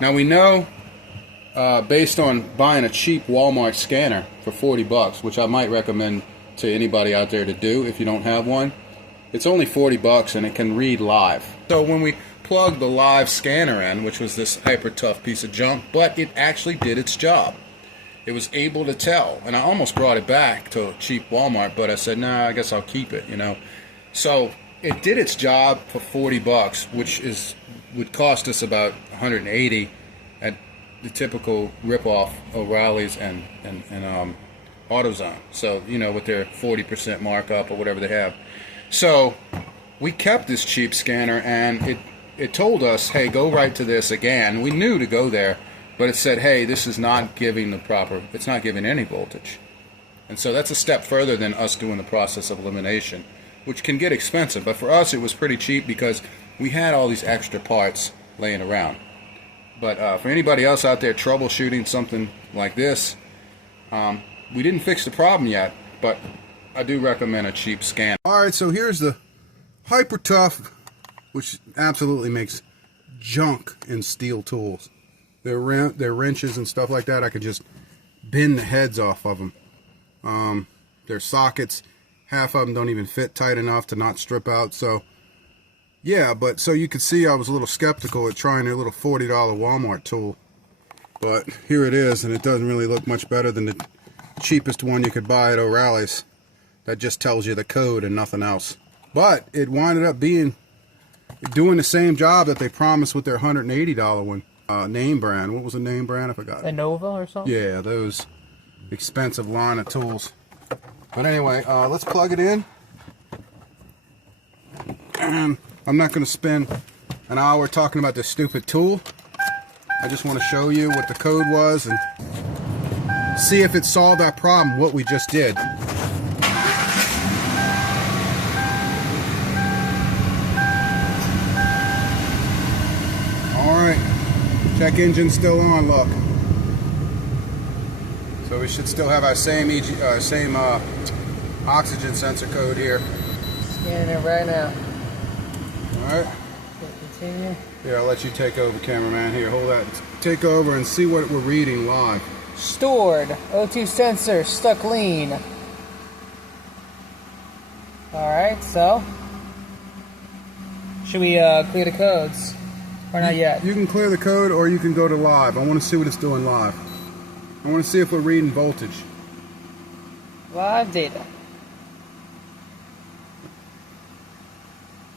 Now we know, based on buying a cheap Walmart scanner for 40 bucks, which I might recommend to anybody out there to do if you don't have one, it's only 40 bucks and it can read live. So when we plugged the live scanner in, which was this hyper tough piece of junk, but it actually did its job. It was able to tell, and I almost brought it back to a cheap Walmart, but I said, nah, I guess I'll keep it, you know. So it did its job for 40 bucks, which would cost us about 180 at the typical rip-off O'Reilly's and AutoZone. So, you know, with their 40% markup or whatever they have. So we kept this cheap scanner, and it told us, hey, go right to this again. We knew to go there, but it said, hey, this is not giving it's not giving any voltage. And so that's a step further than us doing the process of elimination, which can get expensive. But for us, it was pretty cheap because we had all these extra parts laying around. But for anybody else out there troubleshooting something like this, we didn't fix the problem yet, but I do recommend a cheap scanner. Alright, so here's the Hyper Tough, which absolutely makes junk in steel tools. Their wrenches and stuff like that, I could just bend the heads off of them. Their sockets, half of them don't even fit tight enough to not strip out. So yeah, but so you could see I was a little skeptical at trying their little $40 Walmart tool, but here it is, and it doesn't really look much better than the cheapest one you could buy at O'Reilly's. That just tells you the code and nothing else. But it winded up doing the same job that they promised with their $180 one. Name brand. What was the name brand? I forgot. Innova or something? Yeah, those expensive line of tools. But anyway, let's plug it in. And I'm not going to spend an hour talking about this stupid tool. I just want to show you what the code was and see if it solved our problem, what we just did. Alright. Check engine still on, look. So we should still have our same oxygen sensor code here. Scanning it right now. Alright. Continue. Here, I'll let you take over, cameraman. Here, hold that. Take over and see what we're reading live. Stored. O2 sensor stuck lean. Alright, so should we clear the codes? Or not yet? You can clear the code or you can go to live. I want to see what it's doing live. I want to see if we're reading voltage. Live data.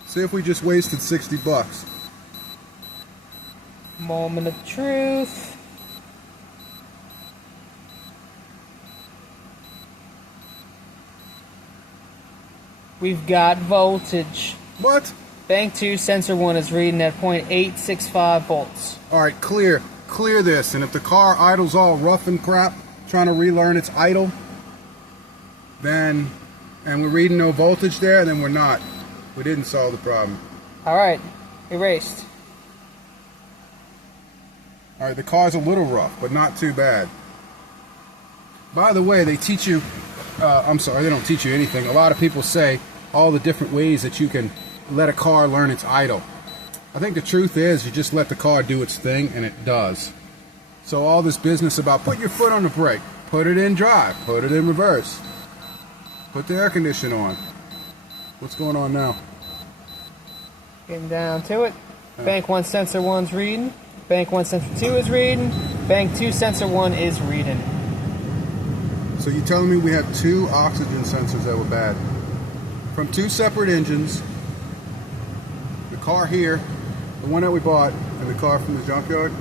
See if we just wasted 60 bucks. Moment of truth. We've got voltage. What? Bank 2 sensor 1 is reading at 0.865 volts. Alright, clear this. And if the car idles all rough and crap, trying to relearn its idle, then, and we're reading no voltage there, then we're not. We didn't solve the problem. Alright, erased. Alright, the car's a little rough, but not too bad. By the way, they teach you, I'm sorry, they don't teach you anything. A lot of people say all the different ways that you can let a car learn its idle. I think the truth is you just let the car do its thing, and it does. So all this business about put your foot on the brake, put it in drive, put it in reverse, put the air conditioner on. What's going on now? Getting down to it. Bank 1 sensor 1's reading. Bank 1 sensor 2 is reading. Bank 2 sensor 1 is reading. So you're telling me we have 2 oxygen sensors that were bad? From 2 separate engines. The car here, the one that we bought, and the car from the junkyard.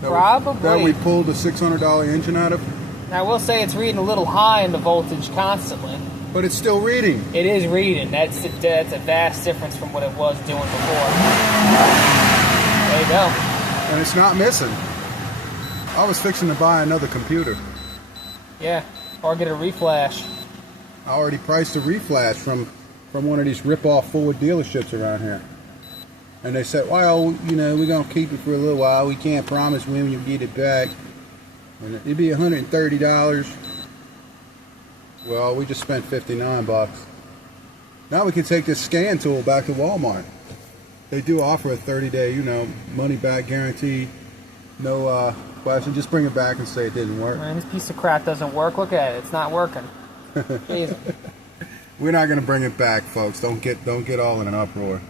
Probably. That we pulled a $600 engine out of. Now I will say it's reading a little high in the voltage constantly. But it's still reading. It is reading. That's a vast difference from what it was doing before. There you go. And it's not missing. I was fixing to buy another computer. Yeah, or get a reflash. I already priced a reflash from one of these rip-off Ford dealerships around here. And they said, well, you know, we're going to keep it for a little while. We can't promise when you get it back. And it'd be $130. Well, we just spent 59 bucks. Now we can take this scan tool back to Walmart. they do offer a 30-day, money back guarantee. No question. Just bring it back and say it didn't work. Man, this piece of crap doesn't work. Look at it. It's not working. Jeez. We're not going to bring it back, folks. Don't get all in an uproar.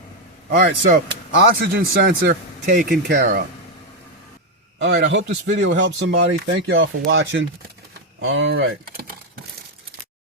All right, so oxygen sensor taken care of. All right, I hope this video helped somebody. Thank y'all for watching. All right.